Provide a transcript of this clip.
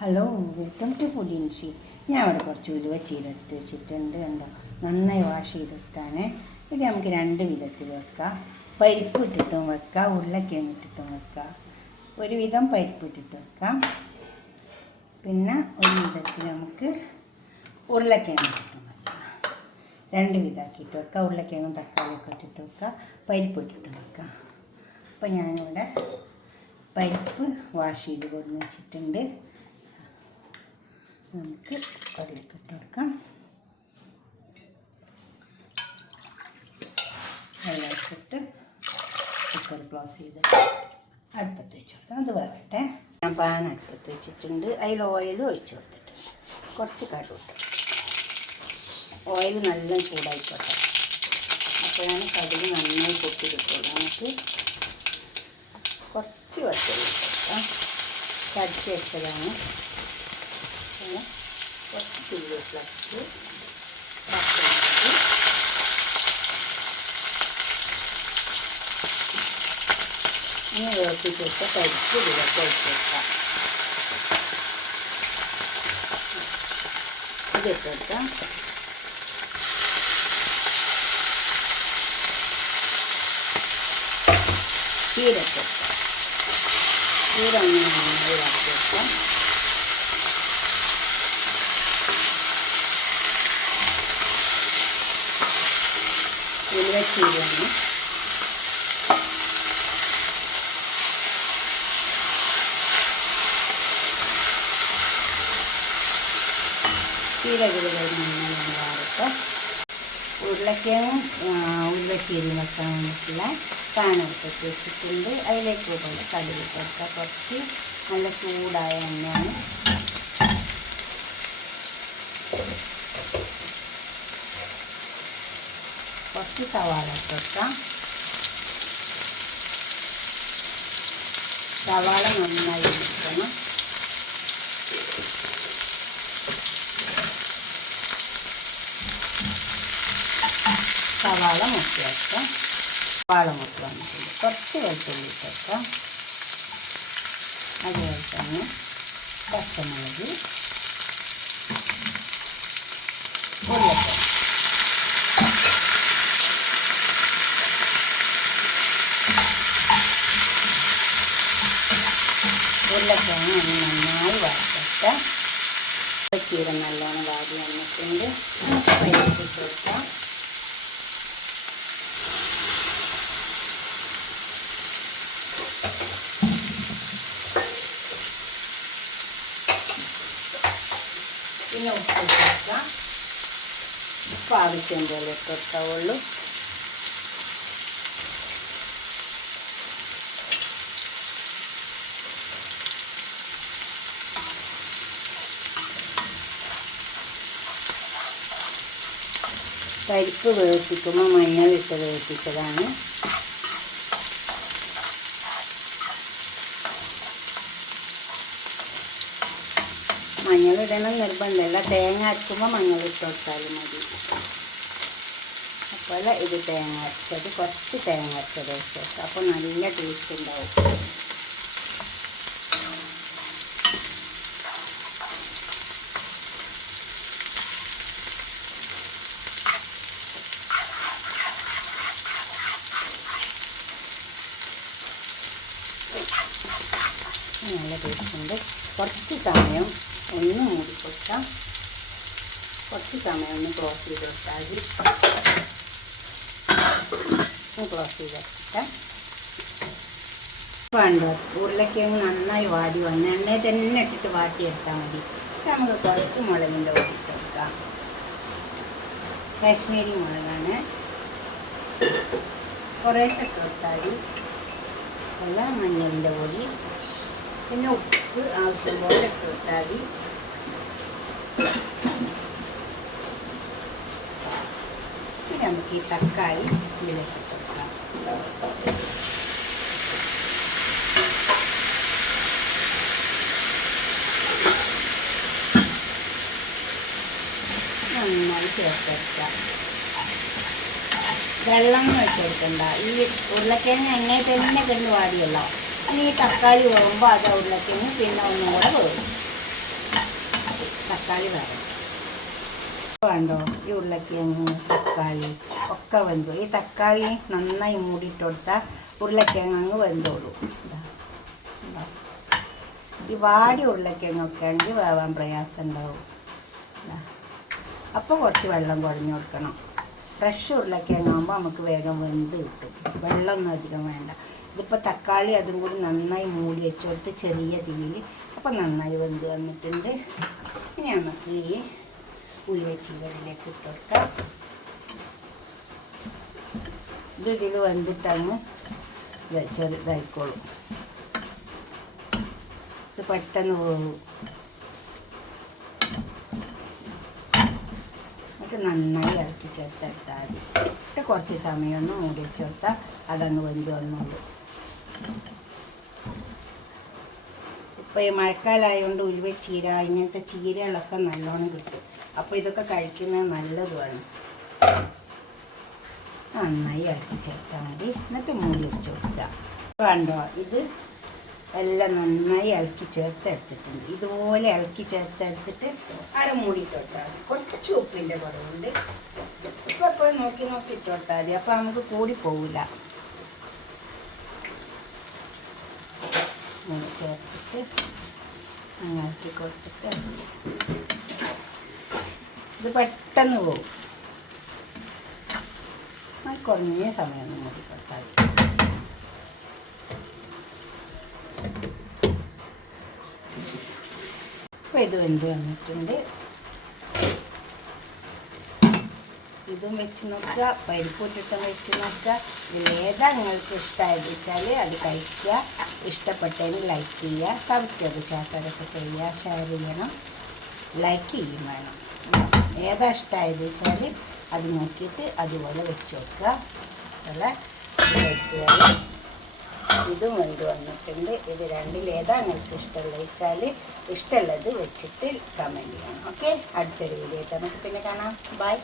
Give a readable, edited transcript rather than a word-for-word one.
Hello, welcome to food ഇൻഷി. ഞാൻ അവിടെ കുറച്ച് ഉലുവ ചെയ്തെടുത്ത് വെച്ചിട്ടുണ്ട്. എന്താ നന്നായി വാഷ് ചെയ്തെടുത്താണ്. ഇത് നമുക്ക് രണ്ട് വിധത്തിൽ വെക്കാം. പരിപ്പ് ഇട്ടിട്ടും വെക്കാം, ഉരുളക്കിഴങ്ങ് ഇട്ടിട്ടും വെക്കാം. ഒരു വിധം പരിപ്പ് ഇട്ടിട്ട് വെക്കാം, പിന്നെ ഒരു വിധത്തിൽ നമുക്ക് ഉരുളക്കിഴങ്ങ് ഇട്ടിട്ടും വെക്കാം. രണ്ട് വിധമാക്കിയിട്ട് വെക്കാം. ഉരുളക്കിഴങ്ങും തക്കാളിയൊക്കെ ഇട്ടിട്ട് വെക്കാം, പരിപ്പ് ഇട്ടിട്ടും വെക്കാം. അപ്പോൾ ഞാനിവിടെ പരിപ്പ് വാഷ് ചെയ്ത് കൊടുന്ന് വെച്ചിട്ടുണ്ട്. നമുക്ക് കുക്കറിലേക്ക് ഇട്ട് കൊടുക്കാം. വെള്ളത്തിട്ട് കുക്കർ ക്ലോസ് ചെയ്തിട്ട് അടുപ്പത്ത് വെച്ച് കൊടുക്കാം. അത് വേവട്ടെ. ഞാൻ പാൻ അടുപ്പത്ത് വെച്ചിട്ടുണ്ട്. അതിൽ ഓയിൽ ഒഴിച്ച് കൊടുത്തിട്ടുണ്ട്. കുറച്ച് കടുക് ഇട്ടു. ഓയിൽ നല്ല ചൂടായിക്കോട്ടെ. അപ്പോഴാണ് കടുക് നന്നായി പൊട്ടി കിട്ടുള്ളൂ. നമുക്ക് കുറച്ച് വെള്ളം കൊടുക്കാം. ചതച്ച് വെച്ചതാണ്. കുറച്ച് ചില്ലി ഫ്ലക്സ്, ഇനി വേർപ്പിച്ച് വെച്ച പരിപ്പ് ഇതിലൊക്കെ വെച്ച് വെക്കാം. ഇതിട്ട് വെക്കാം. ചീരക്ക് വെക്കാം. ചീര ഒന്ന് നന്നായി ഇറക്കി വെക്കാം. ഉലുവച്ചീരയാണ്. ചീരകൾ നന്നായി വാറട്ട് ഉരുളക്കിഴങ്ങും ഉലുവച്ചീരയും വെക്കാൻ വേണ്ടിയിട്ടുള്ള പാൻ എടുത്ത് വെച്ചിട്ടുണ്ട്. അതിലേക്ക് പോലെ കടുക് കൊടുക്കുക. കുറച്ച് നല്ല ചൂടായ എണ്ണയാണ്. കുറച്ച് സവാള ഇട്ട് വെക്കാം. സവാള നന്നായി ഇരിക്കണം. സവാള മുക്കി വെക്കാം. സവാള മുക്കി വന്നിട്ടുണ്ട്. കുറച്ച് വെളുത്തുള്ളി ഇട്ട് വെക്കാം. അതുപോലെ തന്നെ പച്ചമുളക്, ഉരുളക്കിഴങ്ങ്, ഉരുളക്കിഴങ്ങ് നന്നായി വറുത്തിട്ട് ചീര നല്ലോണം വാടി വന്നിട്ടുണ്ട്. പരിപ്പിട്ട് വെക്കാം. പിന്നെ ഉപ്പ് ഇട്ട് വെക്കാം. ഉപ്പ് ആവശ്യം പോലെ ഇട്ട് വെക്കാവുള്ളൂ. പരിപ്പ് വേവിപ്പിക്കുമ്പോൾ മഞ്ഞളിട്ട് വേവിപ്പിച്ചതാണ്. മഞ്ഞളിടണം നിർബന്ധമില്ല. തേങ്ങ അരക്കുമ്പോൾ മഞ്ഞളിട്ട് കൊടുത്താലും മതി. അതുപോലെ ഇത് തേങ്ങ അരച്ചത്, കുറച്ച് തേങ്ങ അരച്ചത് വെച്ചത്. അപ്പോൾ നല്ല ടേസ്റ്റ് ഉണ്ടാവും. നല്ല ടേസ്റ്റുണ്ട്. കുറച്ച് സമയം ഒന്ന് മൂടി കൊടുക്കാം. കുറച്ച് സമയം ഒന്ന് ക്ലോസ് ചെയ്ത് കൊടുത്താൽ ക്ലോസ് ചെയ്ത് വെക്കാം. വേണ്ടോ ഉരുളക്കിഴങ്ങ് നന്നായി വാടി വന്ന് എണ്ണയിൽ തന്നെ ഇട്ടിട്ട് വാട്ടിയെടുത്താൽ മതി. നമുക്ക് കുറച്ച് മുളകിൻ്റെ പൊടി ഇട്ട് കൊടുക്കാം. കാശ്മീരി മുളകാണ്. കുറേശ്ശെ ഇട്ട് കൊടുത്താൽ അല്ല മഞ്ഞളിൻ്റെ പൊടി, പിന്നെ ഉപ്പ് ആവശ്യം പോലെ ഇട്ട് കൊടുത്താൽ മതി. പിന്നെ നമുക്ക് ഈ തക്കാളി ഇതിലേക്ക് ഇട്ട് കൊടുക്കാം. നന്നായി ചേർത്തെടുക്കാം. വെള്ളം വെച്ച് കൊടുക്കണ്ട. ഈ ഉരുളക്കിഴങ്ങ് എണ്ണയിൽ തന്നെ കിടന്ന് വാടിയല്ലോ. ഇനി ഈ തക്കാളി വേകുമ്പോൾ അത് ഉരുളക്കിഴങ്ങ് പിന്നെ ഒന്നും കൂടെ വേകും. തക്കാളി വരണം. വേണ്ടോ ഈ ഉരുളക്കിഴങ്ങ് തക്കാളി ഒക്കെ വെന്തു. ഈ തക്കാളി നന്നായി മൂടിയിട്ട് കൊടുത്താൽ ഉരുളക്കിഴങ്ങ് അങ്ങ് വെന്തോളൂ. ഈ വാടി ഉരുളക്കിഴങ്ങൊക്കെ ആണെങ്കിൽ വേവാൻ പ്രയാസം ഉണ്ടാവും. അപ്പോൾ കുറച്ച് വെള്ളം കുഴഞ്ഞു കൊടുക്കണം. ഫ്രഷ് ഉരുളക്കിഴങ്ങാകുമ്പോൾ നമുക്ക് വേഗം വെന്ത് കിട്ടും. വെള്ളമൊന്നും അധികം വേണ്ട. ഇതിപ്പോൾ തക്കാളി അതും കൂടി നന്നായി മൂടി വെച്ച് കൊടുത്ത് ചെറിയ തീയിൽ അപ്പോൾ നന്നായി വെന്ത് വന്നിട്ടുണ്ട്. ഇനി നമുക്ക് ഈ ഉലുവച്ചീരയിലേക്ക് ഇട്ട് കൊടുക്കാം. ഇതിൽ വെന്തിട്ടങ്ങ് ചെറുതായിക്കോളും. ഇത് പെട്ടെന്ന് പോകും. എന്നിട്ട് നന്നായി ഇറക്കി ചേർത്തെടുത്താൽ മതി. എന്നിട്ട് കുറച്ച് സമയം ഒന്ന് മൂടി വെച്ച് കൊടുത്താൽ അതങ്ങ് വെന്ത് വന്നോളൂ. ഇപ്പോൾ ഈ മഴക്കാലമായതുകൊണ്ട് ഉലുവച്ചീര ഇങ്ങനത്തെ ചീരകളൊക്കെ നല്ലോണം കിട്ടും. അപ്പോൾ ഇതൊക്കെ കഴിക്കുന്നത് നല്ലതുമാണ്. നന്നായി ഇറക്കി ചേർത്താൽ മതി. എന്നിട്ട് മൂടി വെച്ച് കൊടുക്കുക. കണ്ടോ, ഇത് എല്ലാം നന്നായി ഇളക്കി ചേർത്തെടുത്തിട്ടുണ്ട്. ഇതുപോലെ ഇളക്കി ചേർത്തെടുത്തിട്ട് അവിടെ മൂടിയിട്ട് കൊടുത്താൽ മതി. കുറച്ച് ഉപ്പിൻ്റെ കുറവുണ്ട്. ഉപ്പ് എപ്പോഴും നോക്കി നോക്കി ഇട്ട് കൊടുത്താൽ മതി. അപ്പോൾ നമുക്ക് കൂടി പോവില്ല. ഇങ്ങനെ ചേർത്തിട്ട് ഇളക്കി കൊടുത്തിട്ട് ഇത് പെട്ടെന്ന് പോകും. കുറഞ്ഞ സമയം ഒന്ന് മൂടി കൊടുത്താൽ മതി. അപ്പോൾ ഇത് വെന്ത് വന്നിട്ടുണ്ട്. ഇതും വെച്ച് നോക്കുക, പരിപ്പിട്ടിട്ടും വെച്ച് നോക്കുക. ഇതിലേതാ നിങ്ങൾക്ക് ഇഷ്ടമായത് വെച്ചാൽ അത് കഴിക്കുക. ഇഷ്ടപ്പെട്ടെങ്കിൽ ലൈക്ക് ചെയ്യുക, സബ്സ്ക്രൈബ് ചെയ്യാത്തതൊക്കെ ചെയ്യുക, ഷെയർ ചെയ്യണം, ലൈക്ക് ചെയ്യും വേണം. ഏതാ ഇഷ്ടമായത് വെച്ചാൽ അത് നോക്കിയിട്ട് അതുപോലെ വെച്ച് നോക്കുക. അതുപോലെ ഇതും വെന്ത് വന്നിട്ടുണ്ട്. ഇത് രണ്ടിലേതാ നിങ്ങൾക്ക് ഇഷ്ടമുള്ളത് വെച്ചാൽ ഇഷ്ടമുള്ളത് വെച്ചിട്ട് കമൻറ്റ് ചെയ്യണം. ഓക്കെ, അടുത്തൊരു വീഡിയോ ആയിട്ട് നമുക്ക് പിന്നെ കാണാം. ബൈ.